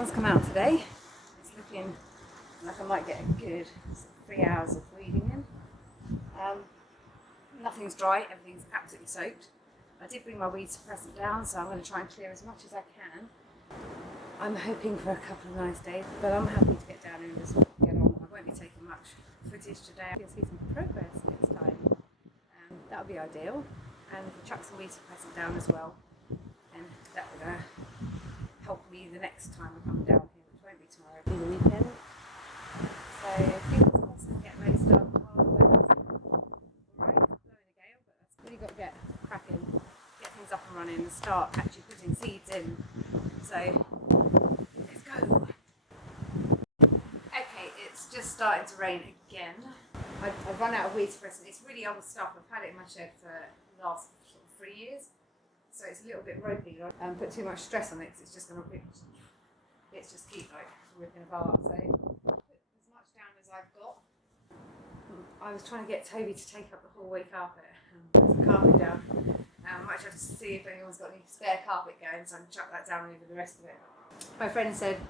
Sun's come out today. It's looking like I might get a good 3 hours of weeding in. Nothing's dry, everything's absolutely soaked. I did bring my weed suppressant down, so I'm going to try and clear as much as I can. I'm hoping for a couple of nice days, but I'm happy to get down and just get on. I won't be taking much footage today. You'll see some progress next time. That would be ideal. And if I chuck some weed suppressant down as well, then that would help me the next time I come down here, which won't be tomorrow, it'll be the weekend. So fingers crossed I get most of the hard weather. Alright, it's blowing a gale, but that's really got to get cracking, get things up and running and start actually putting seeds in. So let's go. Okay, it's just starting to rain again. I've run out of weed suppressant. It's really old stuff. I've had it in my shed for the last 3 years. So it's a little bit ropey. Put too much stress on it because it's just going to rip. It's just keep like ripping apart. So put as much down as I've got. I was trying to get Toby to take up the hallway carpet and put some carpet down. I might have to see if anyone's got any spare carpet going, so I can chuck that down over the rest of it. My friend said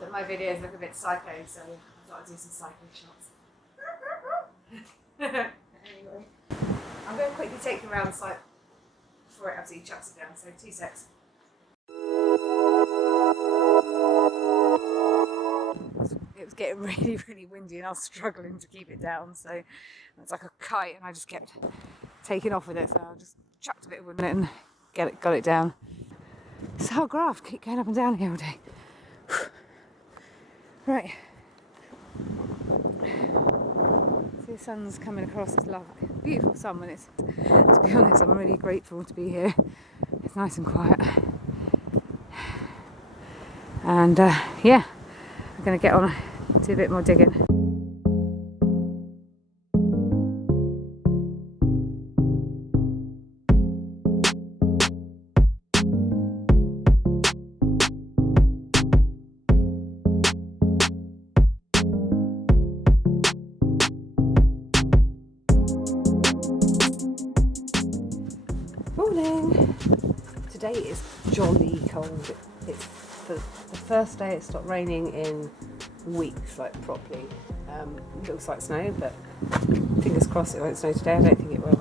that my videos look a bit psycho, so I thought I'd do some psycho shots. Anyway, I'm going to quickly take you around the site before it absolutely chucks it down, so 2 secs. It was getting really windy and I was struggling to keep it down, so it's like a kite and I just kept taking off with it, so I just chucked a bit of wood in it and got it down. It's a hard graft, keep going up and down here all day. Right. See, the sun's coming across, it's lovely. Beautiful sun when it's, to be honest, I'm really grateful to be here. It's nice and quiet. And yeah, I'm going to get on, do a bit more digging. Morning! Today is jolly cold. It's the first day it stopped raining in weeks, like properly. It looks like snow, but fingers crossed it won't snow today. I don't think it will.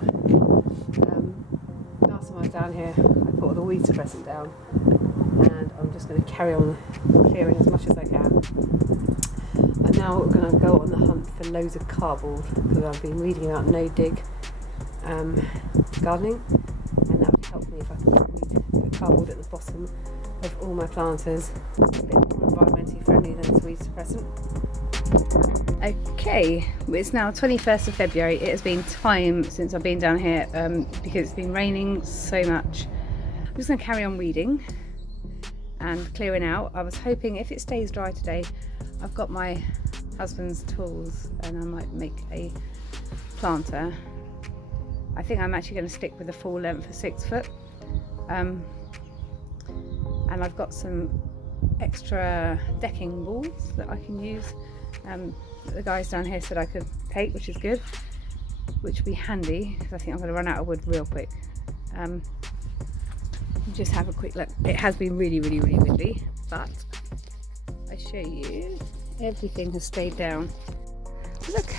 Last time I was down here, I put all the weed suppressant down, and I'm just going to carry on clearing as much as I can. And now we're going to go on the hunt for loads of cardboard, because I've been reading about no-dig gardening, and that would help me if I could put cardboard at the bottom of all my planters. A bit more environmentally friendly than weed suppressant. Okay, it's now 21st of February. It has been time since I've been down here because it's been raining so much. I'm just going to carry on weeding and clearing out. I was hoping if it stays dry today, I've got my husband's tools and I might make a planter. I think I'm actually going to stick with the full length of 6 foot. And I've got some extra decking balls that I can use. The guys down here said I could take, which is good, which will be handy because I think I'm going to run out of wood real quick. Just have a quick look. It has been really windy, but I show you everything has stayed down. Look.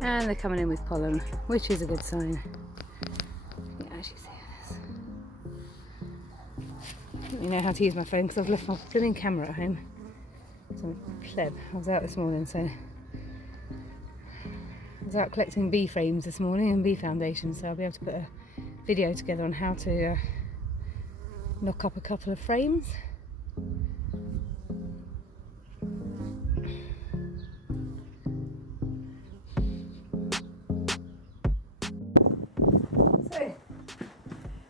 And they're coming in with pollen, which is a good sign. Yeah, as you see this. Don't really know how to use my phone because I've left my brilliant camera at home. So I'm a pleb. I was out this morning, so I was out collecting bee frames this morning and bee foundations, so I'll be able to put a video together on how to knock up a couple of frames.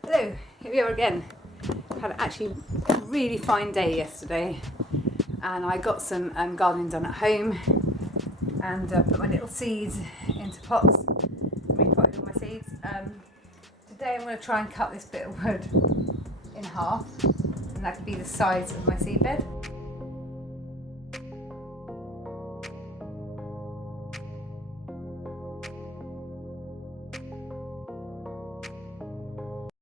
So, here we are again. Had actually a really fine day yesterday, and I got some gardening done at home, and put my little seeds into pots, repotted all my seeds. Today I'm going to try and cut this bit of wood in half, and that could be the size of my seed bed.